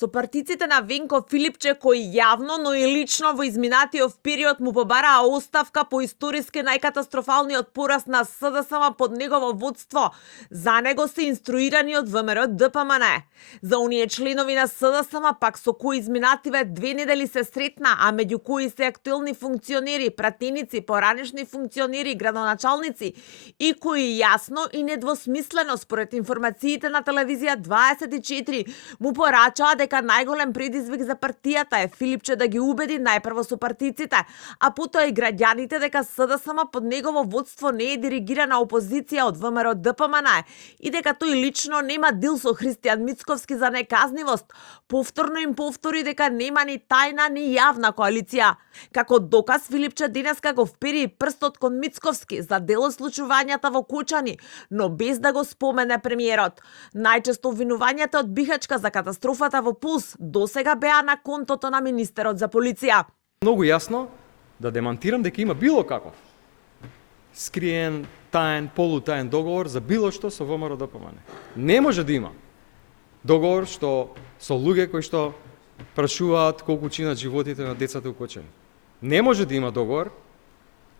Сопартиците на Венко Филипче, кои јавно, но и лично во изминатиот период му побараа оставка по историски најкатастрофалниот пораз на СДСМ под негово водство, за него се инструирани од ВМРО ДПМН. За оние членови на СДСМ пак со кои изминативе 2 недели се сретна, а меѓу кои се актуелни функционери, пратеници, поранешни функционери, градоначалници и кои јасно и недвосмислено според информациите на телевизија 24 му порачаа дека најголем предизвик за партијата е Филипче да ги убеди најпрво сопартиците, а потоа и граѓаните дека СДСМ под негово водство не е диригирана опозиција од ВМРО ДПМН и дека тој лично нема дил со Христијан Мицковски за неказнивост. Повторно им повтори дека нема ни тајна ни јавна коалиција. Како доказ Филипче денеска го впери прстот кон Мицковски за дел од случувањата во Кучани, но без да го спомене премиерот. Најчесто обвинувањата од Бихачка за катастрофата во Пулс досега беа на контото на министерот за полиција. Многу јасно да демантирам дека има било каков скриен, таен, полутаен договор за било што со ВМРО ДПМН. Не може да има договор што со луѓе кои што прашуваат колку чинат животите на децата у Кочани. Не може да има договор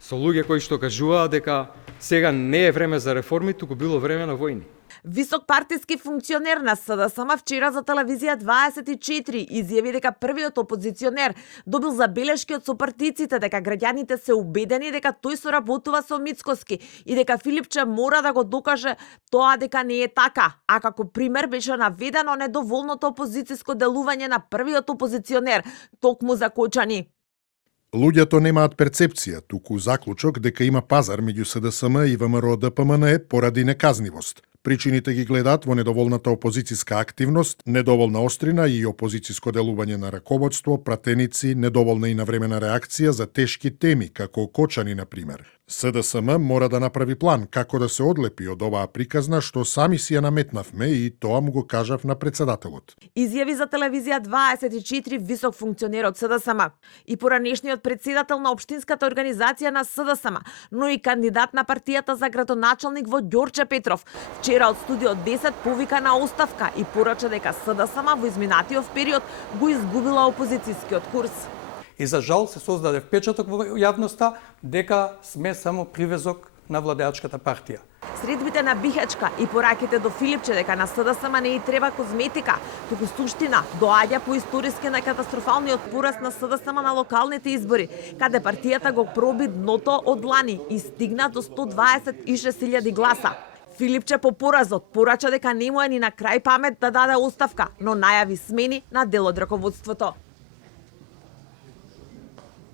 со луѓе кои што кажуваат дека сега не е време за реформи, туку било време на војни. Висок партиски функционер на СДСМ вчера за телевизија 24 изјави дека првиот опозиционер добил забелешки од сопартиците дека граѓаните се убедени дека тој соработува со Мицковски и дека Филипче мора да го докаже тоа дека не е така. А како пример беше наведено недоволното опозицијско делување на првиот опозиционер токму за Кочани. Луѓето немаат перцепција, туку заклучок дека има пазар меѓу СДСМ и ВМРО ДПМН поради неказнивост. Причините ги гледаат во недоволната опозицијска активност, недоволна острина и опозицијско делување на раководство, пратеници, недоволна и навремена реакција за тешки теми, како Кочани, например. СДСМ мора да направи план како да се одлепи од оваа приказна што сами си ја наметнавме и тоа му го кажав на председателот. Изјави за телевизија 24 висок функционер од СДСМ и поранешниот председател на општинската организација на СДСМ, но и кандидат на партијата за градоначалник во Ѓорче Петров. Вчера од студио 10 повика на оставка и порача дека СДСМ во изминатиот период го изгубила опозицијскиот курс. И за жал се создаде впечаток во јавноста дека сме само привезок на владеачката партија. Средбите на Бихачка и пораките до Филипче дека на СДСМ не и треба козметика, туку суштина доаѓа по историски најкатастрофалниот пораз на СДСМ на локалните избори, каде партијата го проби дното од лани и стигна до 126.000 гласа. Филипче по поразот порача дека не му е ни на крај памет да даде оставка, но најави смени на дел од раководството.